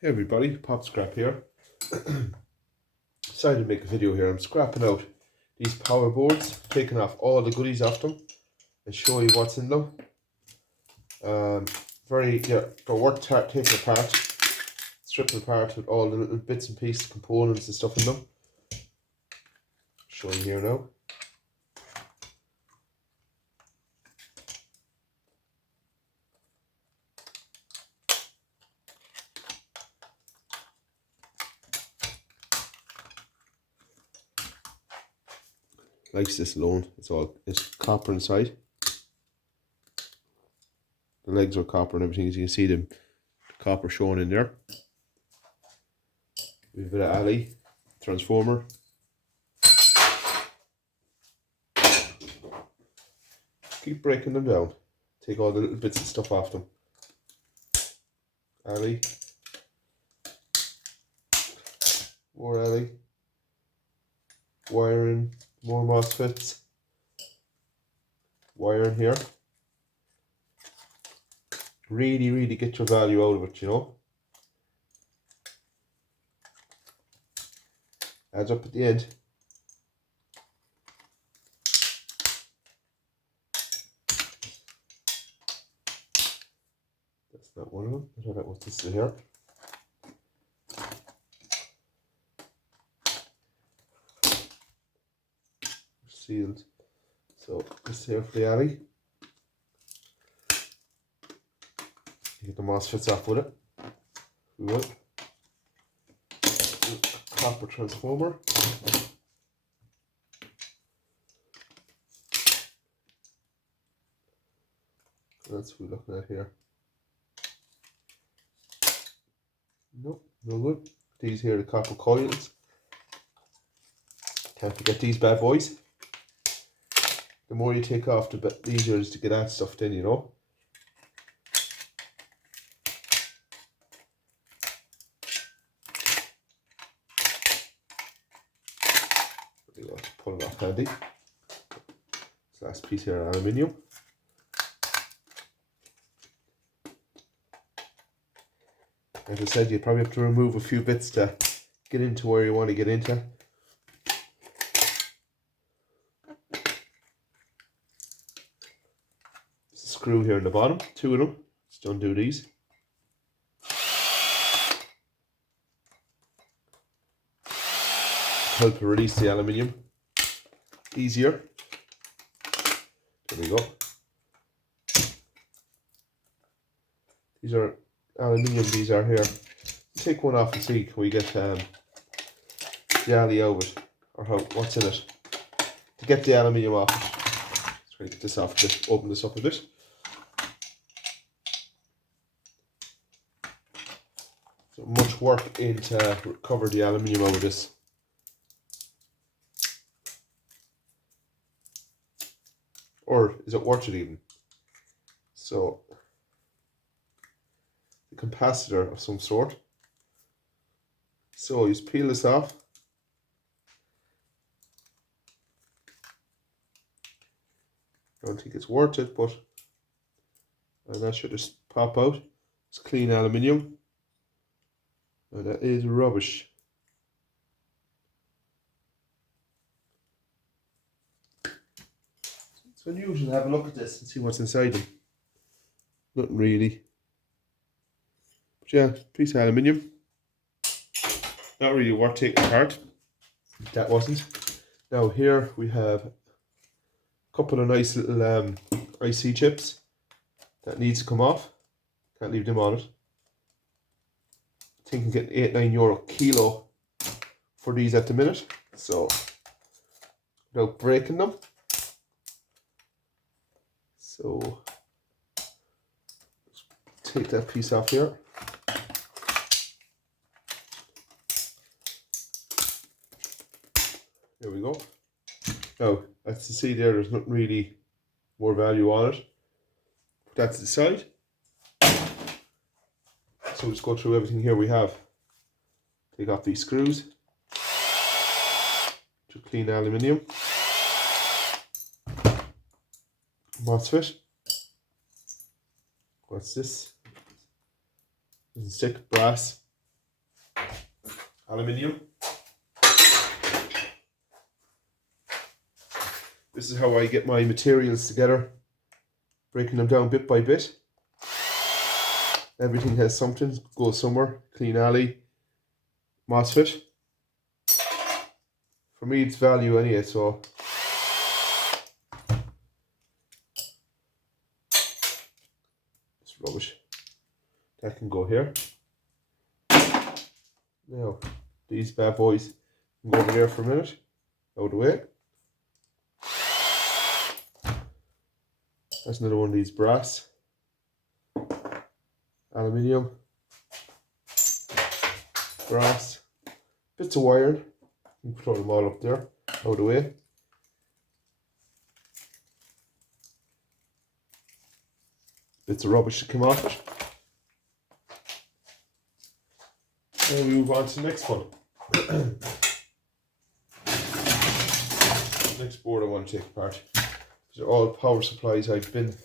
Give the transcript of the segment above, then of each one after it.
Hey everybody, Pop Scrap here. Decided to make a video here. I'm scrapping out these power boards, taking off all the goodies off them and show you what's in them. They're worth taking apart, stripping apart with all the little bits and pieces, components and stuff in them. Showing here now. Likes this alone. It's copper inside. The legs are copper and everything, as you can see the copper showing in there. We have a bit of alley, transformer. Keep breaking them down. Take all the little bits and stuff off them. Alley. More alley. Wiring. More MOSFETs. Wiring here. Really get your value out of it, you know. Adds up at the end. That's not one of them. I don't know what this is here. Sealed. So this here for the alley. Get the MOSFETs off with it. We will. Copper transformer. That's what we're looking at here. Nope, no good. These here are the copper coils. Can't forget these bad boys. The more you take off, the easier it is to get that stuff in, you know. There you go, pull it off handy. This last piece here, aluminium. As I said, you probably have to remove a few bits to get into where you want to get into. Screw here in the bottom, two of them. Let's undo these. Help to release the aluminium easier. There we go. These are aluminium, these are here. Take one off and see, can we get the alley out of it, or what's in it. To get the aluminium off it. Let's try to get this off a bit, open this up a bit. So much work in to recover the aluminium out of this. Or is it worth it even? So, the capacitor of some sort. So you just peel this off. I don't think it's worth it, but and that should just pop out. It's clean aluminium. And that is rubbish. It's unusual to have a look at this and see what's inside them. Nothing really. But yeah, piece of aluminium. Not really worth taking apart. That wasn't. Now here we have a couple of nice little IC chips that needs to come off. Can't leave them on it. I think I'm getting €8-9 kilo for these at the minute. So without breaking them. So let's take that piece off here. There we go. Now, as you see there's not really more value on it. Put that to the side. So let's go through everything here we have. Take off these screws. To clean aluminium. MOSFET. What's this? Doesn't stick. Brass. aluminium. This is how I get my materials together, breaking them down bit by bit. Everything has something, goes somewhere. Clean alley, MOSFET. For me it's value anyway, so it's rubbish. That can go here. Now, these bad boys can go over there for a minute. Out of the way. That's another one of these brass. Aluminium. Brass. Bits of iron. You can throw them all up there. Out of the way. Bits of rubbish that come off it. And we move on to the next one. Next board I want to take apart. These are all power supplies I've been.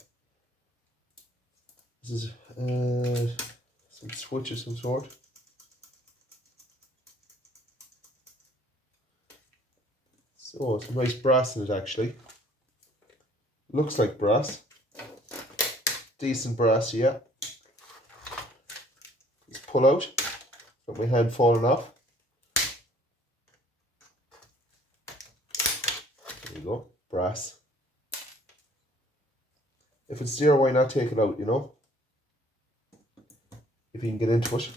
This is some switch of some sort. So some nice brass in it actually. Looks like brass. Decent brass, yeah. Let's pull out. Got my hand falling off. There you go, brass. If it's there, why not take it out, you know? If you can get into it.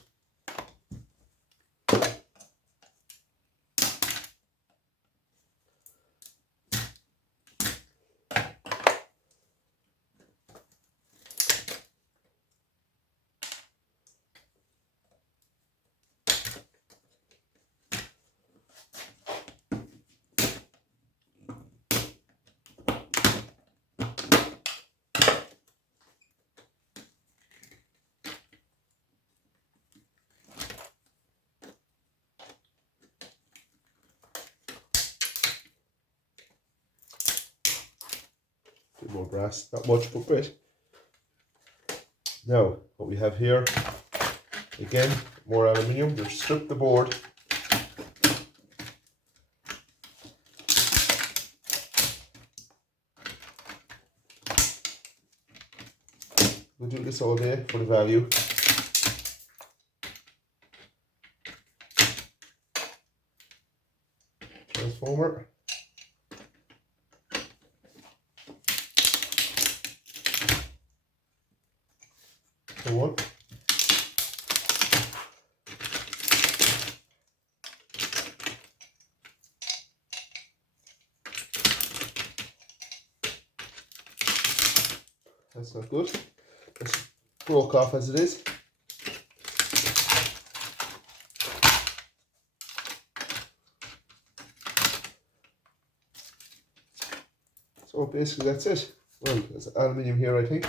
Bit more brass, not much, but bit. Now, what we have here, again, more aluminium. We've stripped the board. We'll do this all day for the value. Transformer. One. That's not good. It's broke off as it is. So basically that's it. Well, there's aluminium here, I think.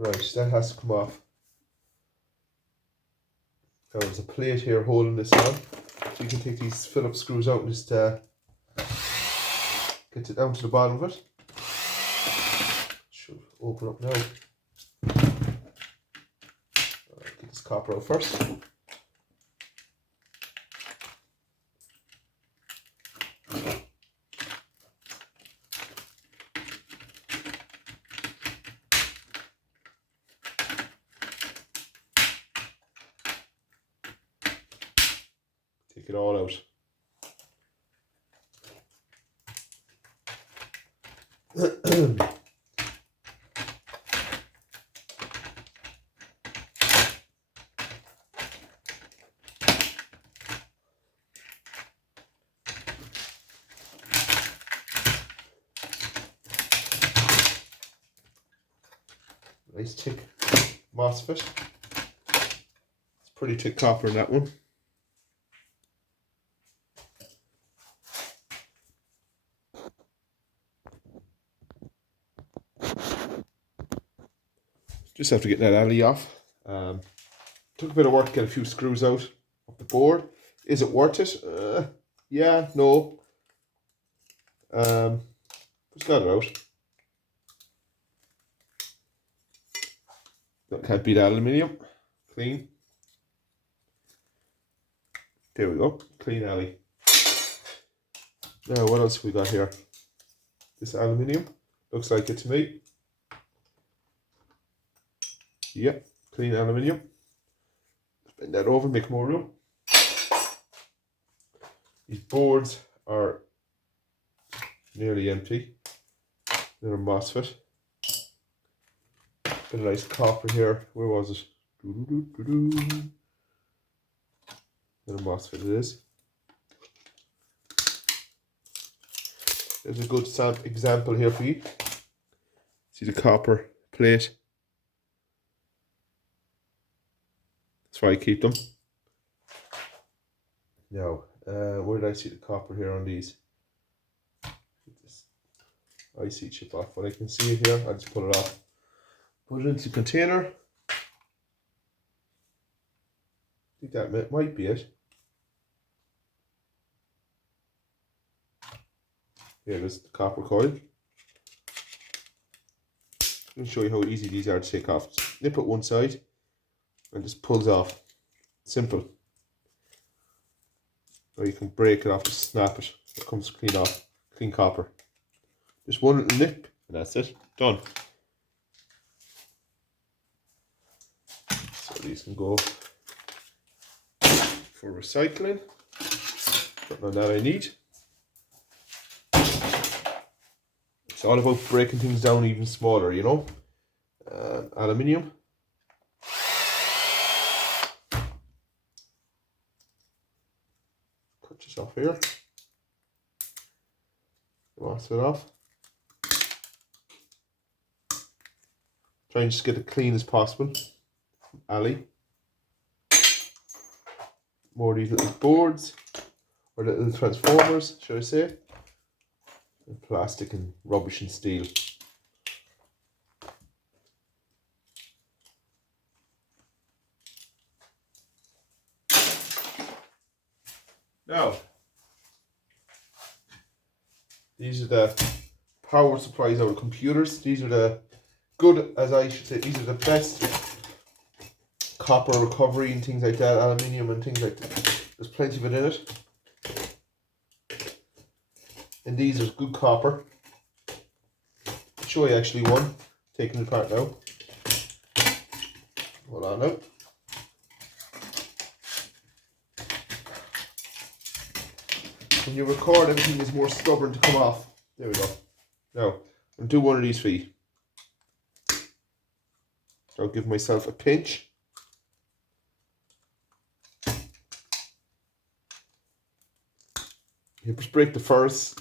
Right, that has to come off. Now there's a plate here holding this on. So you can take these Phillips screws out and just get it down to the bottom of it. Should open up now. Get this copper out first. Take it all out. Nice thick MOSFET. It's pretty thick copper in that one. Just have to get that alley off. Took a bit of work to get a few screws out of the board. Is it worth it? Yeah, no. Just got it out. That can't beat aluminium. Clean. There we go. Clean alley. Now, what else have we got here? This aluminium. Looks like it to me. Yep. Clean aluminium. Bend that over, make more room. These boards are nearly empty. They're a MOSFET. Got a nice copper here. Where was it? Then a MOSFET it is. There's a good example here for you. See the copper plate. That's why I keep them. Now, where did I see the copper here on these? This IC chip off. What I can see it here, I'll just pull it off. Put it into the container. I think that might be it. Here is the copper coil. Let me show you how easy these are to take off. Just nip it one side and just pulls off. Simple. Or you can break it off, just snap it. It comes clean off. Clean copper. Just one little nip and that's it. Done. So these can go for recycling. Got none that I need. It's all about breaking things down even smaller, you know. Aluminium. Cut this off here. Wash it off. Try and just get it clean as possible. Alley. More of these little boards, or little transformers, should I say. And plastic and rubbish and steel. Now, these are the power supplies out of computers. These are the good, as I should say, these are the best copper recovery and things like that, aluminium and things like that. There's plenty of it in it. And these are good copper. I'll show you actually one, taking it apart now. Hold on now. When you record, everything is more stubborn to come off. There we go. Now, I'll do one of these for you. I'll give myself a pinch. You just break the furs.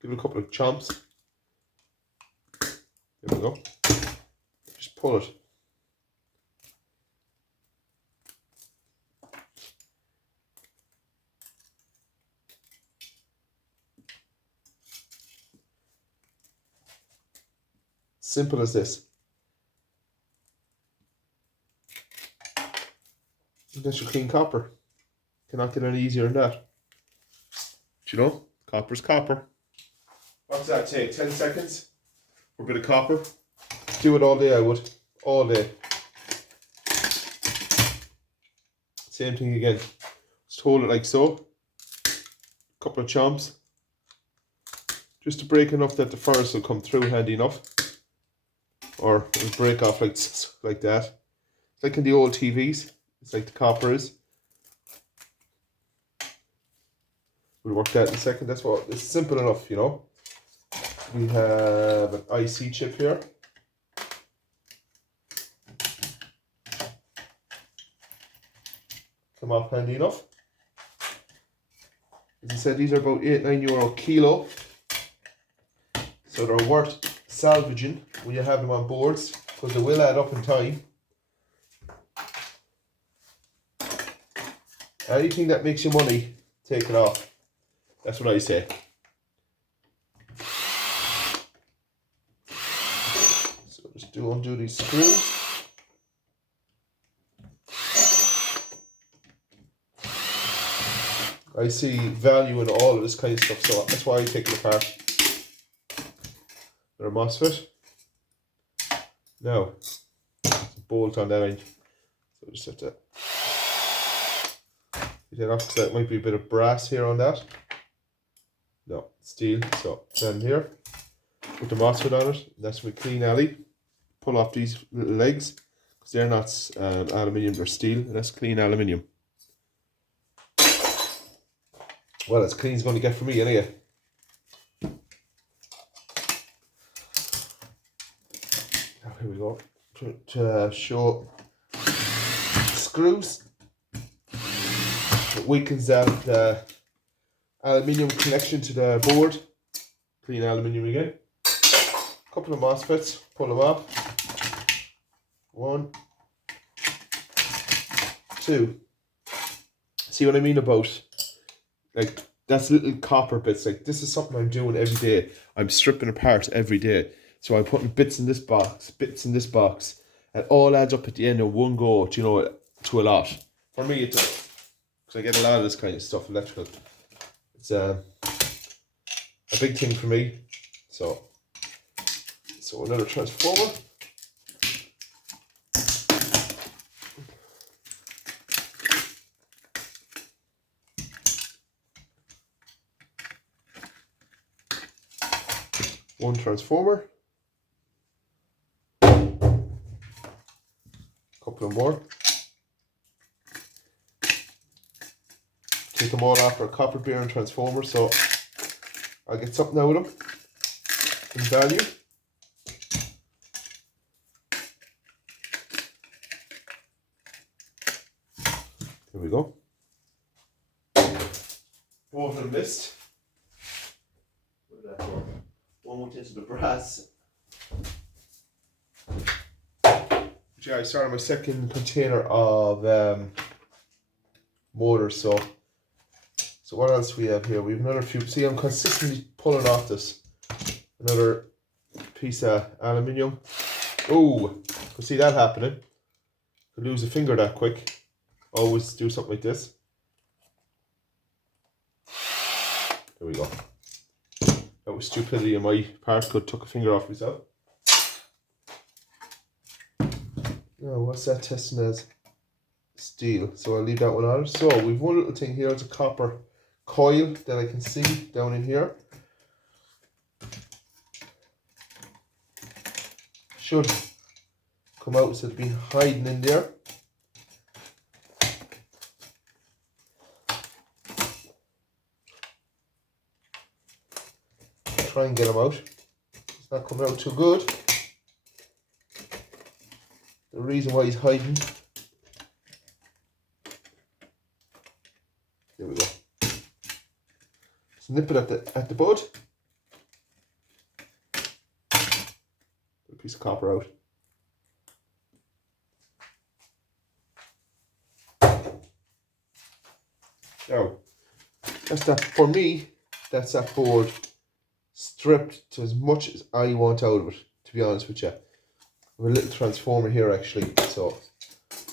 Give it a couple of chomps. There we go. Just pull it. Simple as this. And that's your clean copper. Cannot get any easier than that. But you know, copper's copper. What's that take? 10 seconds for a bit of copper? Do it all day, I would. All day. Same thing again. Just hold it like so. A couple of chomps. Just to break enough that the furnace will come through handy enough. Or it'll break off like that. It's like in the old TVs. It's like the copper is. We'll work that in a second. That's what it's simple enough, you know. We have an IC chip here. Come off handy enough. As I said, these are about €8-9 kilo. So they're worth salvaging when you have them on boards, because they will add up in time. Anything that makes you money, take it off. That's what I say. So just undo these screws. I see value in all of this kind of stuff, so that's why I take it apart. They're a MOSFET. Now, there's a bolt on that end. So we just have to You take off because that might be a bit of brass here on that. No, steel. So then here, put the MOSFET on it. That's with clean alley. Pull off these little legs because they're not aluminium, they're steel, and that's clean aluminium. Well, as clean as it's going to get for me anyway. Now here we go. To show screws. It weakens that aluminium connection to the board. Clean aluminium again. Couple of MOSFETs, pull them off. 1, 2. See what I mean about, like, that's little copper bits. Like, this is something I'm doing every day. I'm stripping apart every day. So I'm putting bits in this box, and all adds up at the end of one go, you know, to a lot. For me, it does. Because I get a lot of this kind of stuff, electrical. It's a big thing for me. So another transformer. One transformer. Couple of more. Take them all off for a copper bearing transformer, so I'll get something out of them in value. There we go. Both of them missed. One went into the brass. Yeah, I started my second container of motors. So what else we have here? We have another few. See, I'm consistently pulling off this. Another piece of aluminium. Oh, could see that happening. Could lose a finger that quick. Always do something like this. There we go. That was stupidity on my part. Could took a finger off myself. Now, what's that testing as? Steel. So I'll leave that one on. So we've one little thing here. It's a copper coil that I can see down in here. Should come out instead of being hiding in there. Try and get them out. It's not coming out too good. The reason why he's hiding. There we go. Just nip it at the bud. Put a piece of copper out. Now, that's that. For me, that's that board stripped to as much as I want out of it, to be honest with you. I have a little transformer here actually, so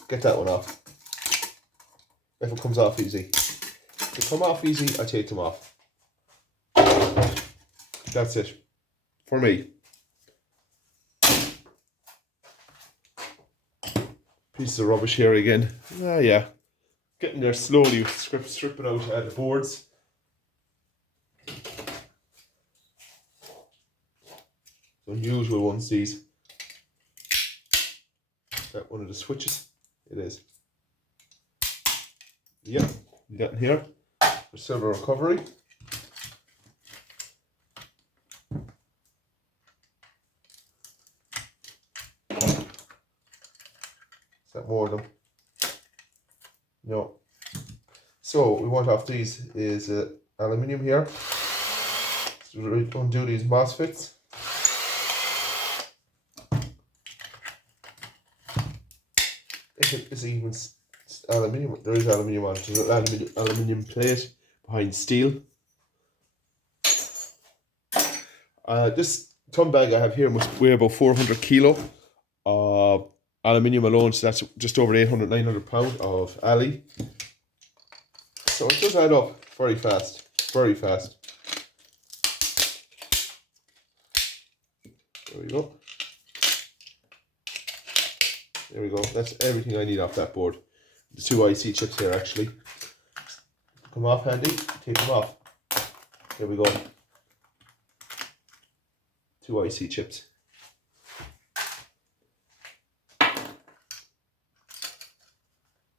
get that one off. If it comes off easy. If they come off easy, I take them off. That's it. For me. Piece of rubbish here again. Ah, yeah. Getting there slowly, stripping out the boards. Unusual ones, these. That one of the switches. It is. Yep, you got in here for silver recovery. Is that more of them? No. So what we want off these is aluminium here. So we undo these MOSFETs. If it is even aluminium, there is aluminium on it. There's an aluminium plate behind steel. This ton bag I have here must weigh about 400 kilo of aluminium alone, so that's just over 800, 900 pounds of ali. So it does add up very fast, very fast. There we go. There we go. That's everything I need off that board. The two IC chips here actually. come off handy, take them off. There we go. 2 IC chips.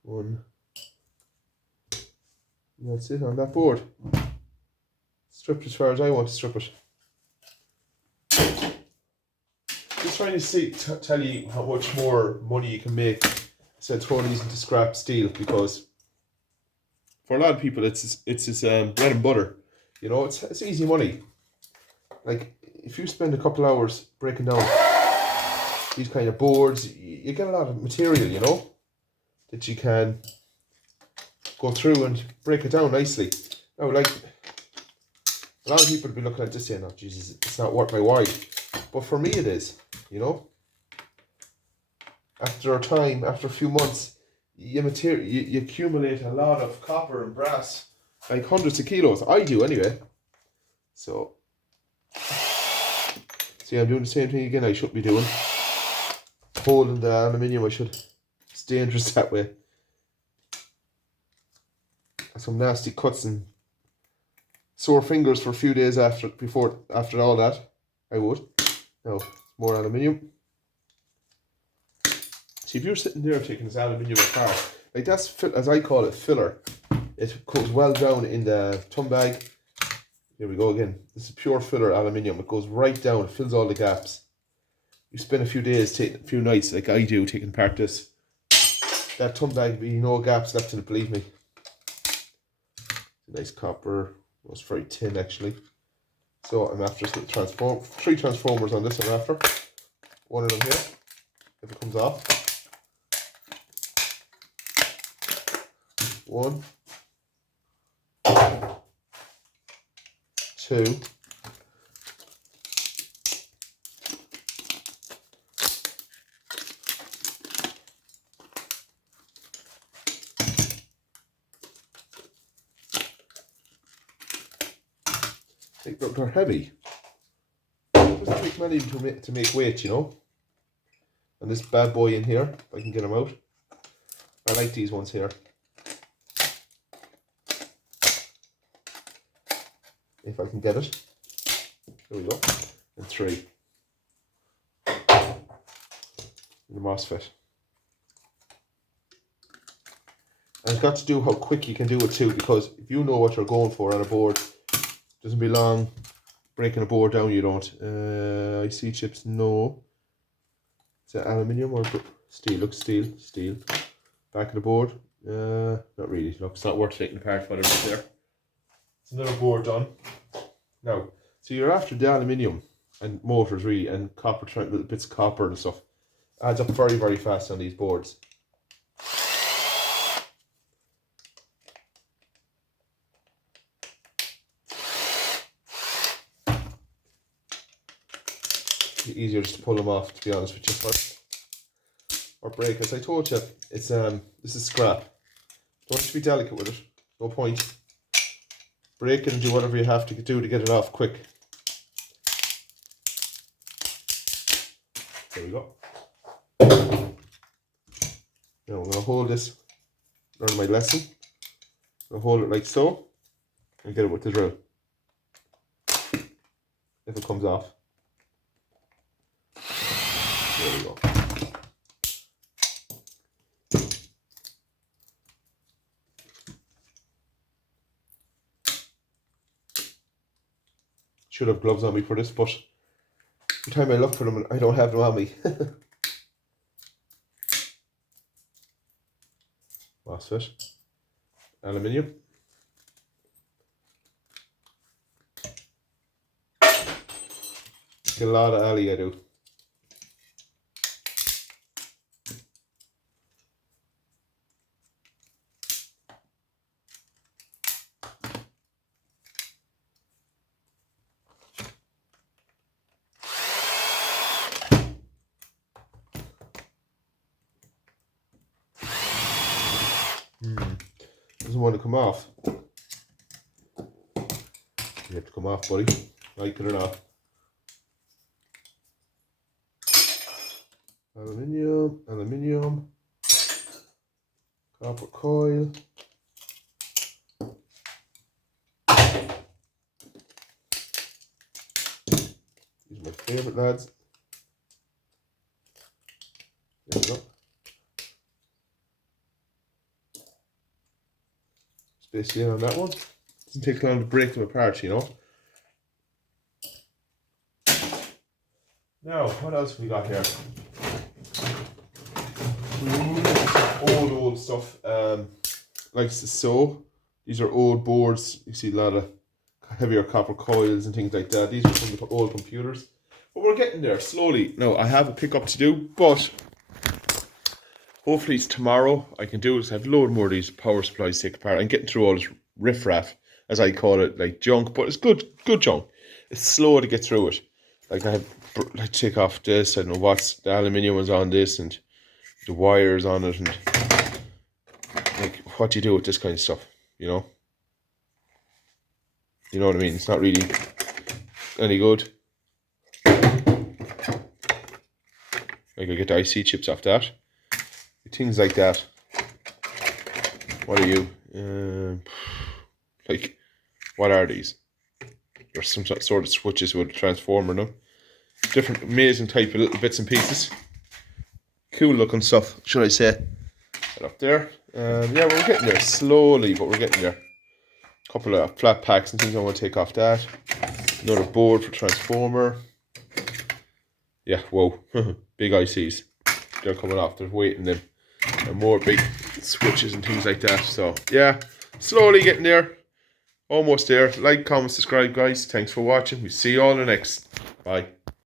One. And that's it on that board. Stripped as far as I want to strip it. Just trying to tell you how much more money you can make instead of throwing these into scrap steel, because for a lot of people it's bread and butter. You know, it's easy money. Like if you spend a couple hours breaking down these kind of boards, you get a lot of material, you know, that you can go through and break it down nicely. Now, like a lot of people would be looking at this saying, "Oh, Jesus, it's not worth my while," but for me, it is. You know, after a time, after a few months, you accumulate a lot of copper and brass, like hundreds of kilos. I do anyway. So, see, I'm doing the same thing again. I shouldn't be doing. Holding the aluminium, I should. It's dangerous that way. Some nasty cuts and sore fingers for a few days after all that. I would. Now, more aluminium. See, if you're sitting there taking this aluminium apart, like that's, as I call it, filler. It goes well down in the thumb bag. Here we go again. This is pure filler aluminium. It goes right down, it fills all the gaps. You spend a few days, a few nights, like I do, taking apart this. That thumb bag, be no gaps left in it, believe me. Nice copper. It was very thin actually. So I'm after 3 transformers on this. I'm after one of them here. If it comes off, 1, 2. They're heavy. It doesn't take many to make weight, you know. And this bad boy in here, if I can get him out. I like these ones here. If I can get it. There we go. And 3. And the MOSFET. And it's got to do how quick you can do it too, because if you know what you're going for on a board, it doesn't be long breaking a board down, you don't. IC chips, no. Is that aluminium or steel? Looks steel. Back of the board, not really. Look, it's not worth taking apart whatever's there. It's another board done. Now, so you're after the aluminium and motors really, and copper, little bits of copper and stuff. Adds up very, very fast on these boards. Easier just to pull them off, to be honest with you, first. Or break. As I told you, it's this is scrap. Don't have to be delicate with it. No point. Break it and do whatever you have to do to get it off quick. There we go. Now I'm going to hold this, learn my lesson. I'm going to hold it like so, and get it with the drill. If it comes off. There we go. Should have gloves on me for this, but the time I look for them, I don't have them on me. MOSFET. Aluminium. Get a lot of alley, I do. Doesn't want to come off. You have to come off, buddy. Like it or not. Aluminium. Copper coil. favourite, lads. There we go. Just basically in on that one. Doesn't take long to break them apart, you know. Now, what else have we got here? Old stuff. Likes to sew. These are old boards. You see a lot of heavier copper coils and things like that. These are from the old computers. But we're getting there slowly. Now, I have a pickup to do, but hopefully it's tomorrow I can do it. I have a load more of these power supplies to take apart. I'm getting through all this riffraff, as I call it, like junk, but it's good junk. It's slow to get through it. Like I have to take off this, I don't know what's the aluminium was on this and the wires on it, and like what do you do with this kind of stuff, you know? You know what I mean? It's not really any good. Like I get the IC chips off that. Things like that. What are you? Like, what are these? There's some sort of switches with a transformer, no? Different amazing type of little bits and pieces. Cool looking stuff, should I say. Right up there. Yeah, we're getting there slowly, but we're getting there. A couple of flat packs and things I want to take off that. Another board for transformer. Yeah, whoa. Big ICs. They're coming off, they're waiting them. And more big switches and things like that. So, yeah, slowly getting there. Almost there. Like, comment, subscribe, guys. Thanks for watching. We'll see you all in the next. Bye.